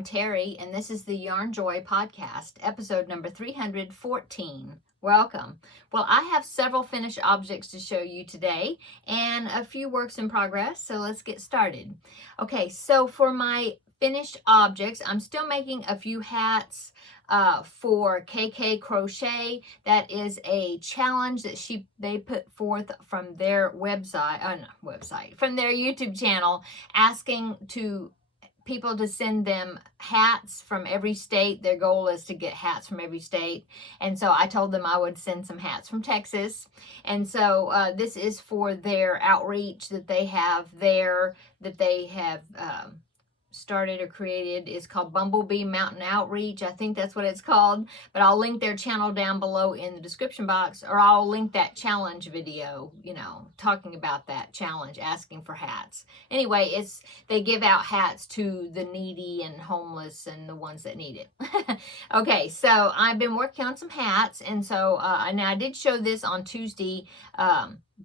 I'm Terry, and this is the Yarn Joy podcast, episode number 314. Welcome. Well, I have several finished objects to show you today and a few works in progress, so let's get started. Okay, so for my finished objects, I'm still making a few hats for KK Crochet. That is a challenge that they put forth from their from their YouTube channel, asking people to send them hats from every state. Their goal is to get hats from every state. And so I told them I would send some hats from Texas. And so this is for their outreach that they have there, that they have started or created. Is called Bumblebee Mountain Outreach. I think that's what it's called, but I'll link their channel down below in the description box, or I'll link that challenge video, talking about that challenge, asking for hats. Anyway, they give out hats to the needy and homeless and the ones that need it. Okay, so I've been working on some hats, and so now I did show this on Tuesday,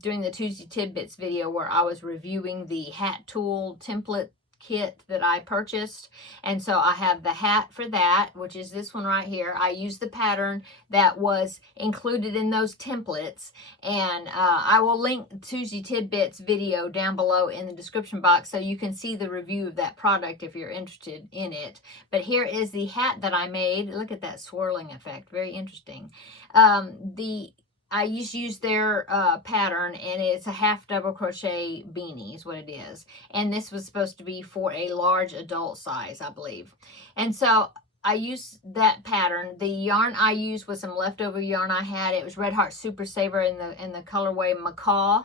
during the Tuesday Tidbits video, where I was reviewing the hat tool template kit that I purchased. And so I have the hat for that, which is this one right here. I used the pattern that was included in those templates, and I will link Tuesday Tidbits video down below in the description box so you can see the review of that product if you're interested in it. But here is the hat that I made. Look at that swirling effect, very interesting. I just used their pattern, and it's a half double crochet beanie is what it is. And this was supposed to be for a large adult size, I believe. And so I used that pattern. The yarn I used was some leftover yarn I had. It was Red Heart Super Saver in the colorway Macaw.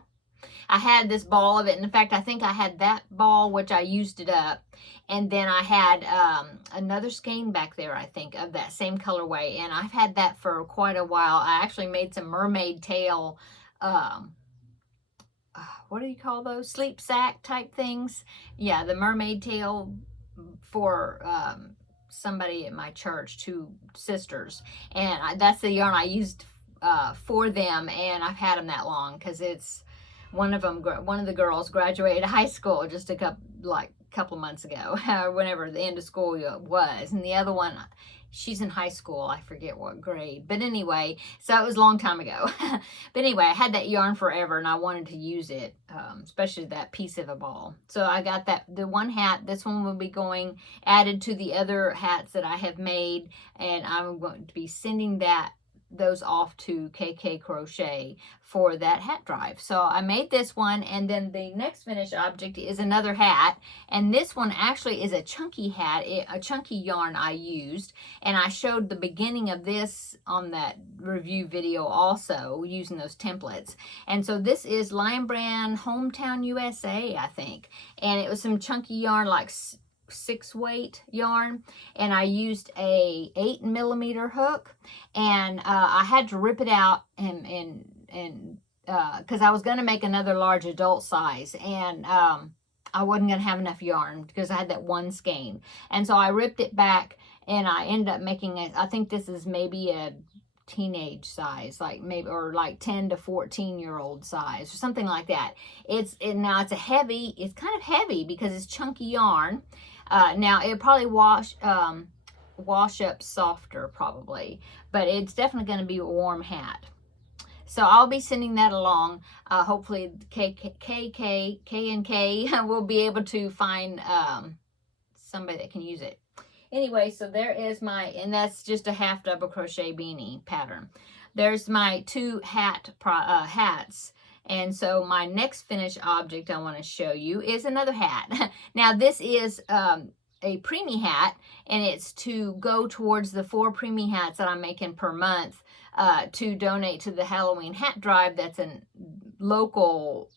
I had this ball of it. And in fact, I think I had that ball, which I used it up. And then I had another skein back there, I think, of that same colorway. And I've had that for quite a while. I actually made some mermaid tail, what do you call those? Sleep sack type things. Yeah, the mermaid tail for somebody at my church, two sisters. And that's the yarn I used for them. And I've had them that long because it's... One of the girls graduated high school just a couple months ago, whenever the end of school was. And the other one, she's in high school. I forget what grade. But anyway, so it was a long time ago. But anyway, I had that yarn forever, and I wanted to use it, especially that piece of a ball. So I got the one hat. This one will be added to the other hats that I have made, and I'm going to be sending those off to KK Crochet for that hat drive. So I made this one, and then the next finished object is another hat, and this one actually is a chunky hat, a chunky yarn I used, and I showed the beginning of this on that review video also, using those templates. And so this is Lion Brand Hometown USA, I think, and it was some chunky yarn, like 6-weight yarn, and I used a 8mm hook, and I had to rip it out and because I was going to make another large adult size, and I wasn't going to have enough yarn because I had that one skein. And so I ripped it back, and I ended up making it. I think this is maybe a teenage size, like 10 to 14-year-old size or something like that. It's kind of heavy because it's chunky yarn. Now it'll probably wash up softer probably, but it's definitely going to be a warm hat. So I'll be sending that along. Hopefully K&K will be able to find somebody that can use it. Anyway, so there is and that's just a half double crochet beanie pattern. There's my two hats. And so my next finished object I want to show you is another hat. Now this is a Preemie hat, and it's to go towards the 4 Preemie hats that I'm making per month to donate to the Halloween hat drive. That's a local,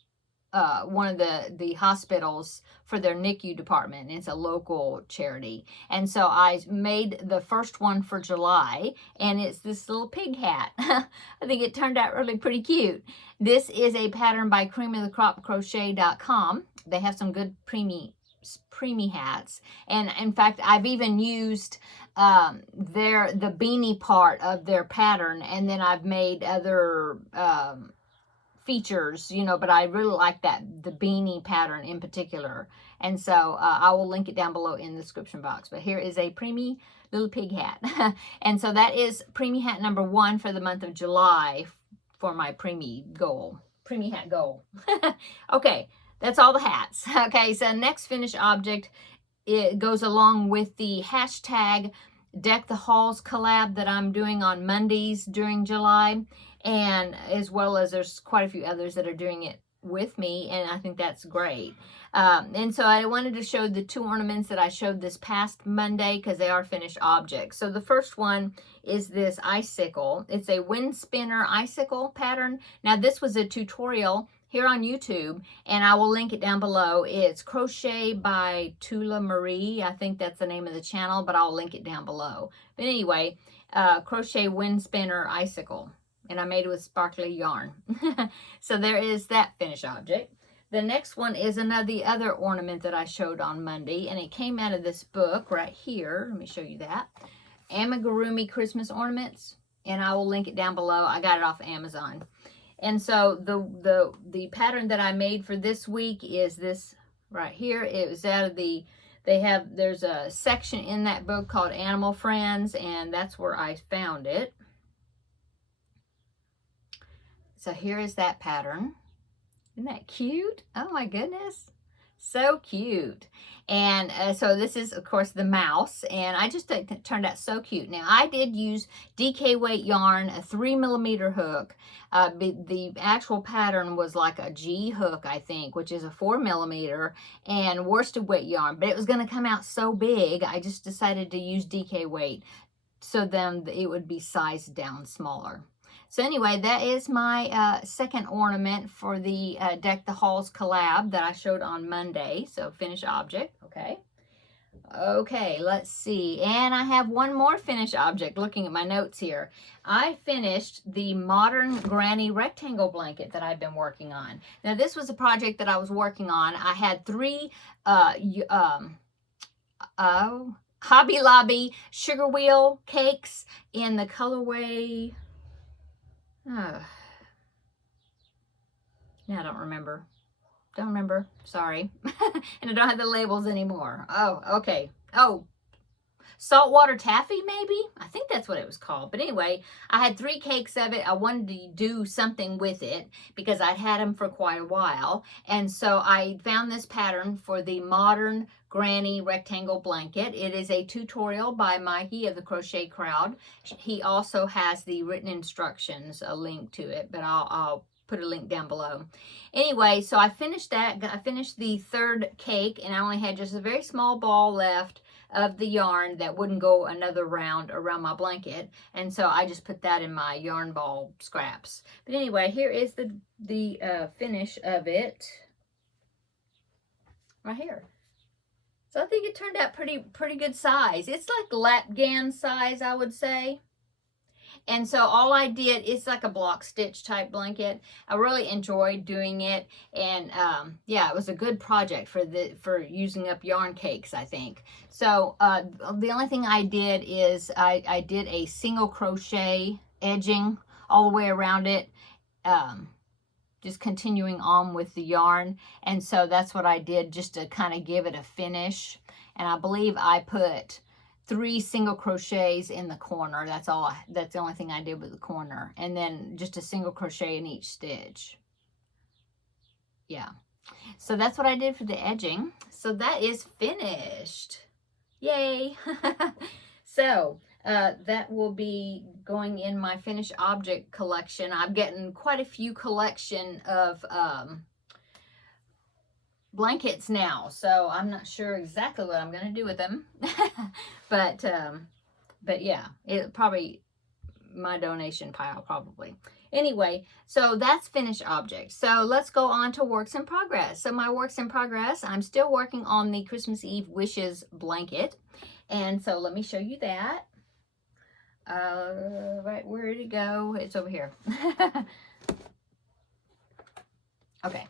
one of the hospitals for their NICU department. It's a local charity. And so I made the first one for July, and it's this little pig hat. I think it turned out really pretty cute. This is a pattern by creamiethecropcrochet.com. They have some good Preemie hats, and in fact I've even used the beanie part of their pattern, and then I've made other features, you know, but I really like the beanie pattern in particular. And so I will link it down below in the description box. But here is a Preemie little pig hat. And so that is Preemie hat number 1 for the month of July for my Preemie hat goal. Okay, that's all the hats. Okay, so next finished object, it goes along with the hashtag Deck the Halls collab that I'm doing on Mondays during July, and as well as there's quite a few others that are doing it with me, and I think that's great. And so I wanted to show the 2 ornaments that I showed this past Monday because they are finished objects. So the first one is this icicle. It's a wind spinner icicle pattern. Now this was a tutorial here on YouTube, and I will link it down below. It's Crochet by Tula Marie. I think that's the name of the channel, but I'll link it down below. But anyway, crochet wind spinner icicle, and I made it with sparkly yarn. So there is that finished object. The next one is the other ornament that I showed on Monday, and it came out of this book right here. Let me show you that. Amigurumi Christmas Ornaments, and I will link it down below. I got it off Amazon. And so the pattern that I made for this week is this right here. It was out of there's a section in that book called Animal Friends, and that's where I found it. So here is that pattern. Isn't that cute? Oh my goodness. So cute. And so this is, of course, the mouse, and I just think it turned out so cute. Now, I did use DK weight yarn, a 3mm hook. The actual pattern was like a G hook, I think, which is a 4mm, and worsted weight yarn, but it was going to come out so big, I just decided to use DK weight, so then it would be sized down smaller. So anyway, that is my second ornament for the Deck the Halls collab that I showed on Monday. So finished object, okay. Okay, let's see. And I have one more finished object looking at my notes here. I finished the Modern Granny Rectangle Blanket that I've been working on. Now this was a project that I was working on. I had 3 Hobby Lobby sugar wheel cakes in the colorway... Now I don't remember. Sorry. And I don't have the labels anymore. Oh, okay. Oh, saltwater taffy, maybe? I think that's what it was called. But anyway, I had 3 cakes of it. I wanted to do something with it because I'd had them for quite a while. And so I found this pattern for the Modern Granny Rectangle Blanket. It is a tutorial by Mikey of the Crochet Crowd. He also has the written instructions, a link to it, but I'll put a link down below. Anyway, so I finished that. I finished the 3rd cake, and I only had just a very small ball left of the yarn that wouldn't go another round around my blanket, and so I just put that in my yarn ball scraps. But anyway, here is the finish of it right here. So I think it turned out pretty good size. It's like lapgan size, I would say. And so all I did, it's like a block stitch type blanket. I really enjoyed doing it, and yeah, it was a good project for using up yarn cakes, I think. So the only thing I did is I did a single crochet edging all the way around it, just continuing on with the yarn, and so that's what I did just to kind of give it a finish. And I believe I put 3 single crochets in the corner. That's the only thing I did with the corner, and then just a single crochet in each stitch. Yeah, so that's what I did for the edging. So that is finished. Yay. So that will be going in my finished object collection. I'm getting quite a few collection of blankets now, so I'm not sure exactly what I'm going to do with them. but yeah, it probably my donation pile probably. Anyway, so that's finished objects. So let's go on to works in progress. So my works in progress, I'm still working on the Christmas Eve Wishes blanket, and so let me show you that. Right, where did it go? It's over here. Okay.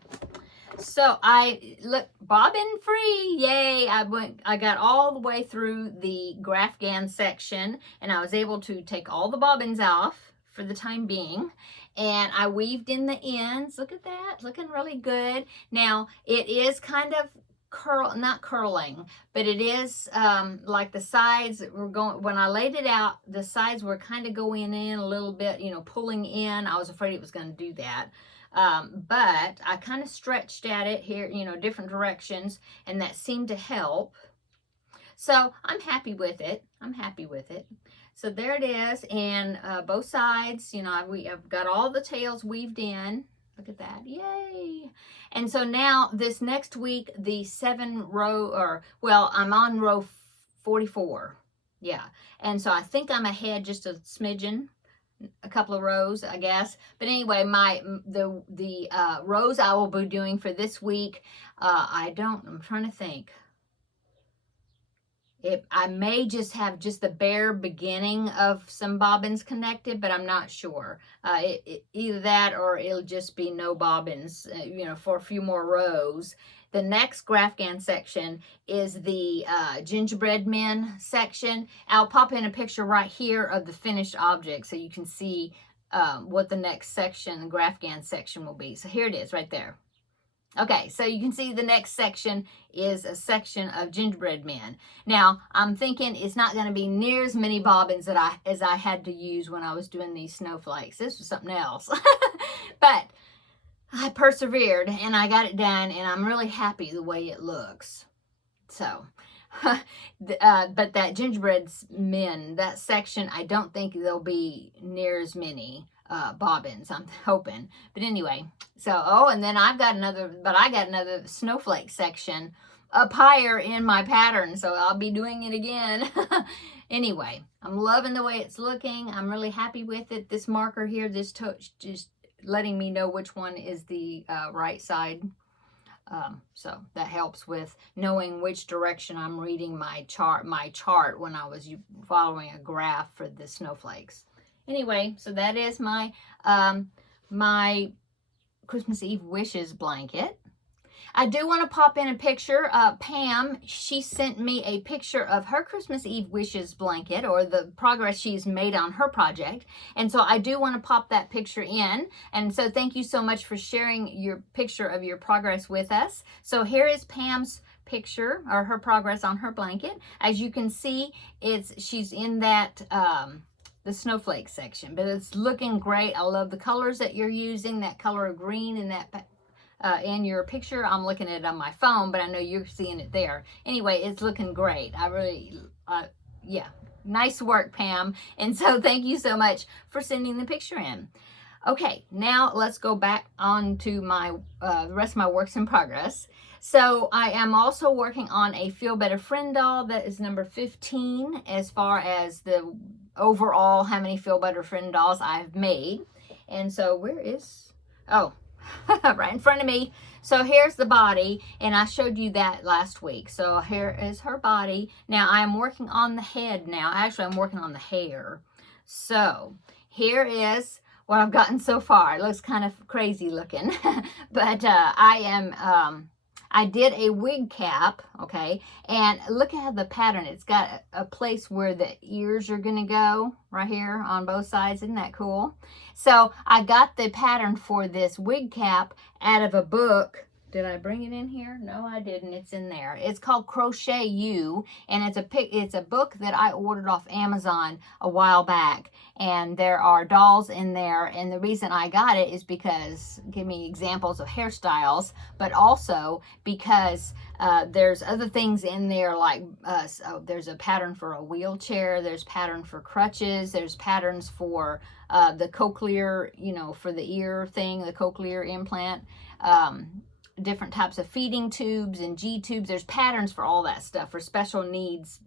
So look, bobbin free, yay. I got all the way through the Grafgan section, and I was able to take all the bobbins off for the time being. And I weaved in the ends. Look at that, looking really good. Now it is kind of not curling, but it is like the sides were going, when I laid it out, the sides were kind of going in a little bit, you know, pulling in. I was afraid it was going to do that. But I kind of stretched at it here, you know, different directions, and that seemed to help. So I'm happy with it. I'm happy with it. So there it is, and both sides, you know, I've got all the tails weaved in. Look at that, yay. And so now this next week, the 7 row, or well, I'm on row 44. Yeah, and so I think I'm ahead just a smidgen, a couple of rows, I guess. But anyway, the rows I will be doing for this week, I'm trying to think. I may just have just the bare beginning of some bobbins connected, but I'm not sure. Either that or it'll just be no bobbins, you know, for a few more rows. The next Grafgan section is the gingerbread men section. I'll pop in a picture right here of the finished object so you can see what the next section, the Grafgan section, will be. So here it is right there. Okay, so you can see the next section is a section of gingerbread men. Now, I'm thinking it's not going to be near as many bobbins as I had to use when I was doing these snowflakes. This was something else. But I persevered and I got it done, and I'm really happy the way it looks. So, but that gingerbread men, that section, I don't think there'll be near as many bobbins, I'm hoping. But anyway, so, oh, and then I got another snowflake section up higher in my pattern, so I'll be doing it again. Anyway, I'm loving the way it's looking. I'm really happy with it. This marker here, just letting me know which one is the right side. So that helps with knowing which direction I'm reading my chart when I was following a graph for the snowflakes. Anyway, so that is my my Christmas Eve wishes blanket. I do want to pop in a picture. Pam, she sent me a picture of her Christmas Eve wishes blanket, or the progress she's made on her project. And so I do want to pop that picture in. And so thank you so much for sharing your picture of your progress with us. So here is Pam's picture, or her progress on her blanket. As you can see, she's in that the snowflake section, but it's looking great. I love the colors that you're using, that color of green in that in your picture. I'm looking at it on my phone, but I know you're seeing it there. Anyway, it's looking great. I really, yeah, nice work, Pam. And so thank you so much for sending the picture in. Okay, now let's go back on to my the rest of my works in progress. So I am also working on a Feel Better Friend doll that is number 15 as far as the overall how many Feel Better Friend dolls I've made. And so where is, oh, right in front of me. So here's the body, and I showed you that last week. So here is her body. Now I'm working on the head now. Actually, I'm working on the hair. So here is what I've gotten so far. It looks kind of crazy looking, but I did a wig cap, okay, and look at the pattern. It's got a place where the ears are going to go right here on both sides. Isn't that cool? So I got the pattern for this wig cap out of a book. Did I bring it in here? No, I didn't. It's in there. It's called Crochet You, and it's a book that I ordered off Amazon a while back, and there are dolls in there. And the reason I got it is because give me examples of hairstyles, but also because there's other things in there, like there's a pattern for a wheelchair, there's pattern for crutches, there's patterns for the cochlear, you know, for the ear thing, the cochlear implant. Different types of feeding tubes and G tubes. There's patterns for all that stuff for special needs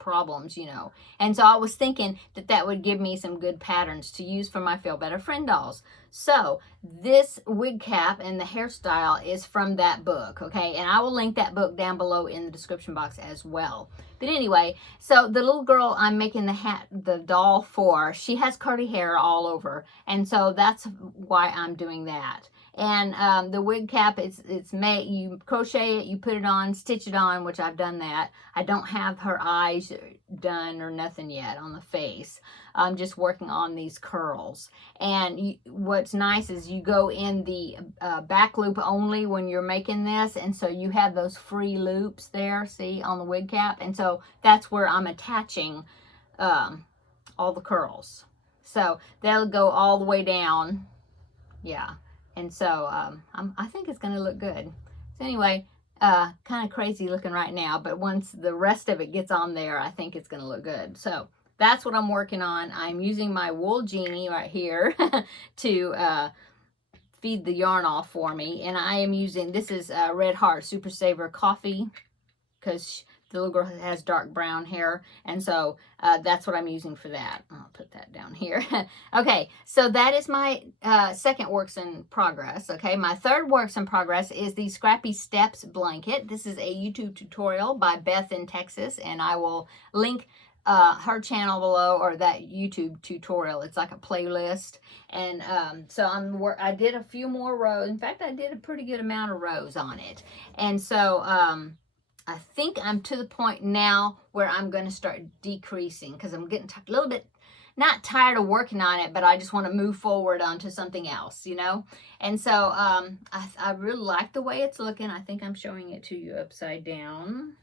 problems, you know. And so I was thinking that would give me some good patterns to use for my Feel Better Friend dolls. So this wig cap and the hairstyle is from that book, okay? And I will link that book down below in the description box as well. But anyway, so the little girl I'm making the doll for, she has curly hair all over. And so that's why I'm doing that. And the wig cap, it's made, you crochet it, you put it on, stitch it on, which I've done that. I don't have her eyes done or nothing yet on the face. I'm just working on these curls. And what's nice is you go in the back loop only when you're making this, and so you have those free loops there, see, on the wig cap, and so that's where I'm attaching all the curls. So that'll go all the way down, yeah. And so I think it's going to look good. So anyway, kind of crazy looking right now, but once the rest of it gets on there, I think it's going to look good. So that's what I'm working on. I'm using my wool genie right here to feed the yarn off for me. And I am using, this is Red Heart Super Saver Coffee, because the little girl has dark brown hair, and so that's what I'm using for that. I'll put that down here. Okay, so that is my second works in progress. Okay, my third works in progress is the Scrappy Steps blanket. This is a YouTube tutorial by Beth in Texas, and I will link her channel below, or that YouTube tutorial. It's like a playlist. And so I did a few more rows. In fact, I did a pretty good amount of rows on it. And so I think I'm to the point now where I'm going to start decreasing, because I'm getting a little bit, not tired of working on it, but I just want to move forward onto something else, you know. And so I really like the way it's looking. I think I'm showing it to you upside down.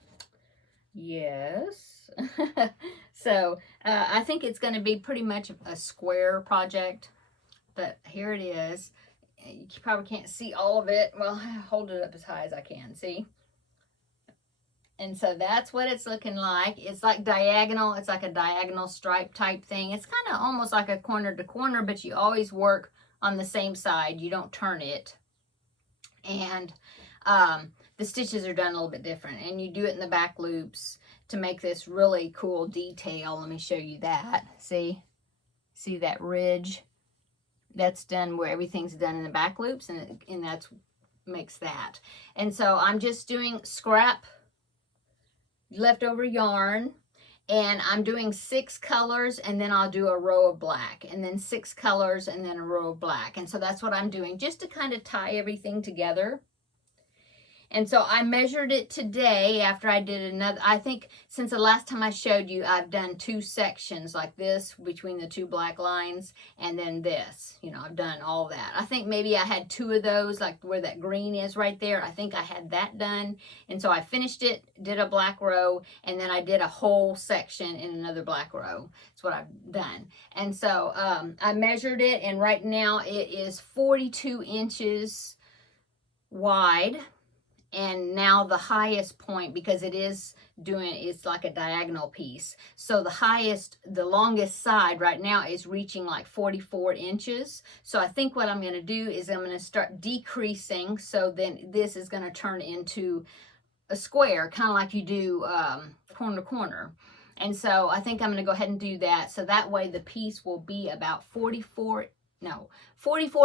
Yes. So I think it's going to be pretty much a square project, but here it is. You probably can't see all of it. Well, I'll hold it up as high as I can, see? And so that's what it's looking like. It's like diagonal. It's like a diagonal stripe type thing. It's kind of almost like a corner to corner, but you always work on the same side. You don't turn it. And the stitches are done a little bit different. And you do it in the back loops to make this really cool detail. Let me show you that. See that ridge? That's done where everything's done in the back loops, and that's makes that. And so I'm just doing scrap leftover yarn, and I'm doing 6 colors, and then I'll do a row of black, and then 6 colors, and then a row of black. And so that's what I'm doing, just to kind of tie everything together. And so I measured it today after I did another. I think since the last time I showed you, I've done 2 sections like this between the 2 black lines, and then this, you know, I've done all that. I think maybe I had 2 of those, like where that green is right there. I think I had that done. And so I finished it, did a black row, and then I did a whole section in another black row. That's what I've done. And so I measured it, and right now it is 42 inches wide. And now the highest point, because it's like a diagonal piece. So the longest side right now is reaching like 44 inches. So I think what I'm going to do is I'm going to start decreasing. So then this is going to turn into a square, kind of like you do corner to corner. And so I think I'm going to go ahead and do that. So that way the piece will be about 44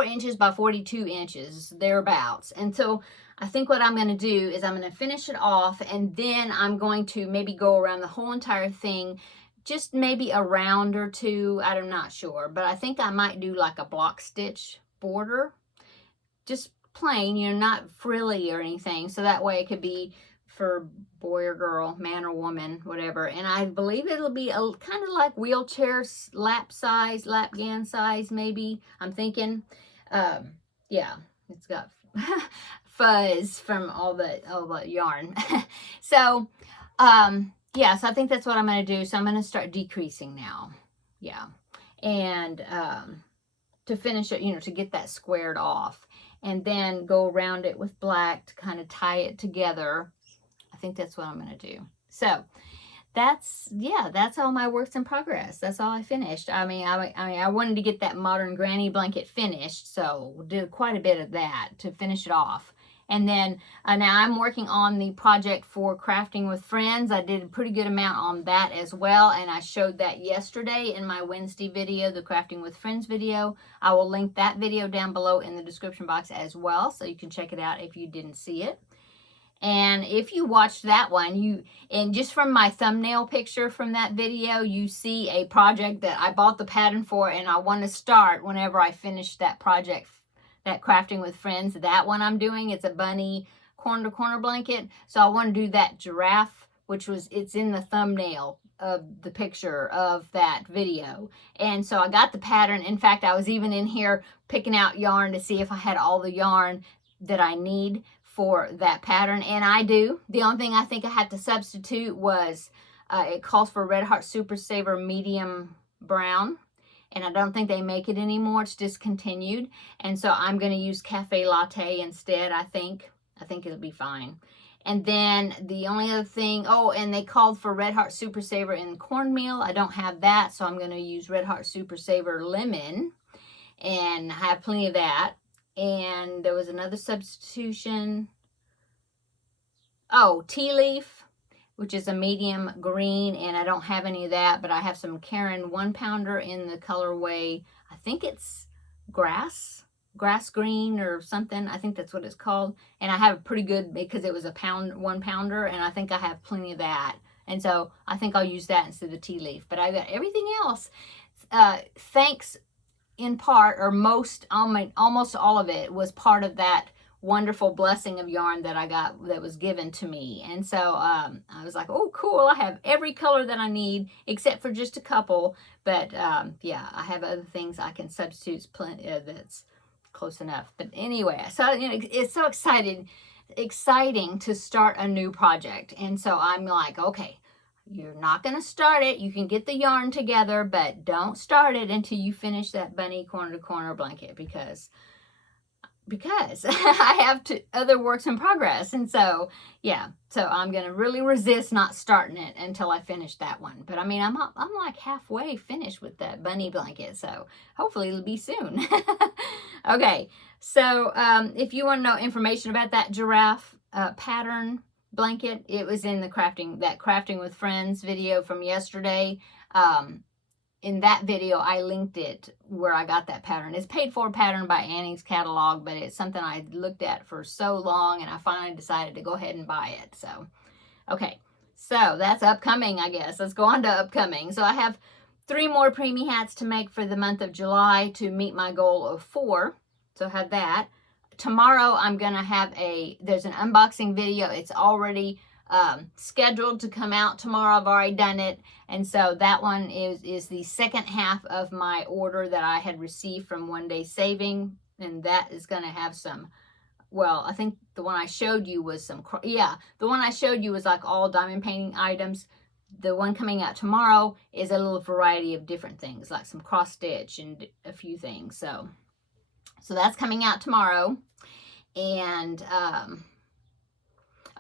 inches by 42 inches, thereabouts. And so I think what I'm going to do is I'm going to finish it off, and then I'm going to maybe go around the whole entire thing, just maybe a round or 2. I'm not sure, but I think I might do like a block stitch border, just plain, you know, not frilly or anything. So that way it could be for boy or girl, man or woman, whatever. And I believe it'll be a kind of like wheelchair lap gown size, maybe. I'm thinking, yeah, it's got fuzz from all the yarn. So, yeah, so I think that's what I'm going to do. So I'm going to start decreasing now. Yeah. And to finish it, you know, to get that squared off, and then go around it with black to kind of tie it together. I think that's what I'm going to do. So that's all my works in progress. That's all I finished. I mean, I wanted to get that modern granny blanket finished, so did quite a bit of that to finish it off. And then now I'm working on the project for Crafting with Friends. I did a pretty good amount on that as well, and I showed that yesterday in my Wednesday video, the Crafting with Friends video. I will link that video down below in the description box as well, so you can check it out if you didn't see it. And if you watched that one, and just from my thumbnail picture from that video, you see a project that I bought the pattern for, and I want to start whenever I finish that project, that Crafting with Friends. That one I'm doing, it's a bunny corner to corner blanket. So I want to do that giraffe, it's in the thumbnail the picture of that video. And so I got the pattern. In fact, I was even in here picking out yarn to see if I had all the yarn that I need for that pattern, and I do. The only thing I think I had to substitute was it calls for Red Heart Super Saver medium brown, and I don't think they make it anymore. It's discontinued, and so I'm going to use Cafe Latte instead. I think it'll be fine. And then the only other thing, oh, and they called for Red Heart Super Saver in cornmeal. I don't have that, so I'm going to use Red Heart Super Saver lemon, and I have plenty of that. And there was another substitution. Oh, tea leaf, which is a medium green, and I don't have any of that, but I have some Karen 1-pounder in the colorway, I think it's grass green or something. I think that's what it's called. And I have a pretty good, because it was a 1-pounder, and I think I have plenty of that. And so I think I'll use that instead of the tea leaf. But I got everything else. Thanks in part, or almost all of it was part of that wonderful blessing of yarn that I got, that was given to me. And so I was like, oh, cool, I have every color that I need except for just a couple. But yeah, I have other things I can substitute that's close enough. But anyway, so it's so exciting to start a new project. And so I'm like, okay, you're not going to start it. You can get the yarn together, but don't start it until you finish that bunny corner to corner blanket, because I have other works in progress. And so, yeah, so I'm going to really resist not starting it until I finish that one. But I mean, I'm like halfway finished with that bunny blanket, so hopefully it'll be soon. Okay, so if you want to know information about that giraffe pattern blanket, it was in the crafting with friends video from yesterday. In that video, I linked it where I got that pattern. It's paid for pattern by Annie's catalog, but it's something I looked at for so long, and I finally decided to go ahead and buy it. So, okay, so that's upcoming, I guess. Let's go on to upcoming. So I have 3 more Preemie hats to make for the month of July to meet my goal of 4. So I have that. Tomorrow I'm going to have there's an unboxing video. It's already scheduled to come out tomorrow. I've already done it. And so that one is the second half of my order that I had received from One Day Saving. And that is going to have some, well, I think the one I showed you was the one I showed you was like all diamond painting items. The one coming out tomorrow is a little variety of different things, like some cross stitch and a few things. So that's coming out tomorrow. And,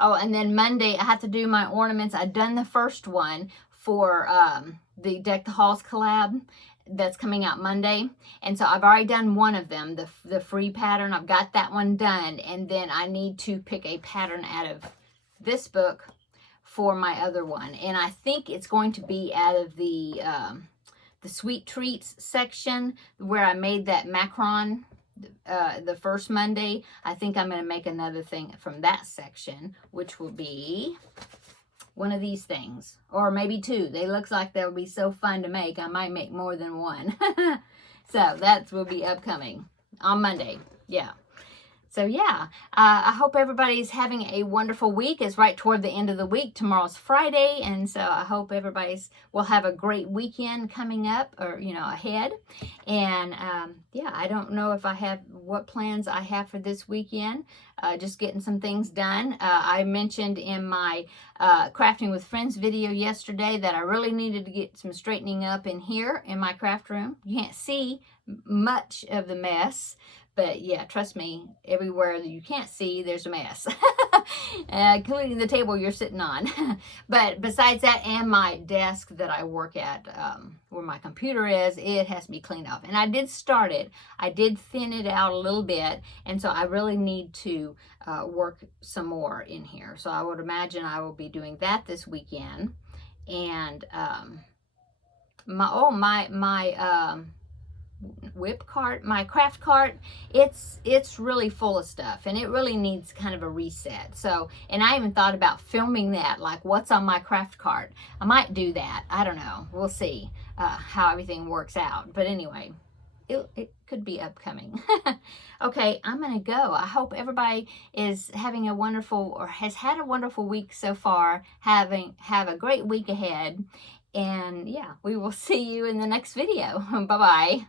oh, and then Monday, I have to do my ornaments. I've done the first one for the Deck the Halls collab that's coming out Monday. And so I've already done one of them, the free pattern. I've got that one done. And then I need to pick a pattern out of this book for my other one. And I think it's going to be out of the Sweet Treats section where I made that macaron the first Monday. I think I'm going to make another thing from that section, which will be one of these things, or maybe 2. They look like they'll be so fun to make. I might make more than one. So that will be upcoming on Monday. Yeah. So yeah, I hope everybody's having a wonderful week. It's right toward the end of the week. Tomorrow's Friday, and so I hope everybody's will have a great weekend coming up, or ahead. And yeah, I don't know if I have what plans I have for this weekend. Just getting some things done. I mentioned in my Crafting with Friends video yesterday that I really needed to get some straightening up in here in my craft room. You can't see much of the mess. But yeah, trust me, everywhere that you can't see, there's a mess, including the table you're sitting on. But besides that, and my desk that I work at, where my computer is, it has to be cleaned up. And I did start it. I did thin it out a little bit. And so I really need to work some more in here. So I would imagine I will be doing that this weekend. And my whip cart, my craft cart, it's really full of stuff, and it really needs kind of a reset. So, and I even thought about filming that, like what's on my craft cart. I might do that. I don't know. We'll see how everything works out. But anyway, it could be upcoming. Okay, I'm gonna go. I hope everybody is having a wonderful, or has had a wonderful week so far. Have a great week ahead. And yeah, we will see you in the next video. Bye-bye.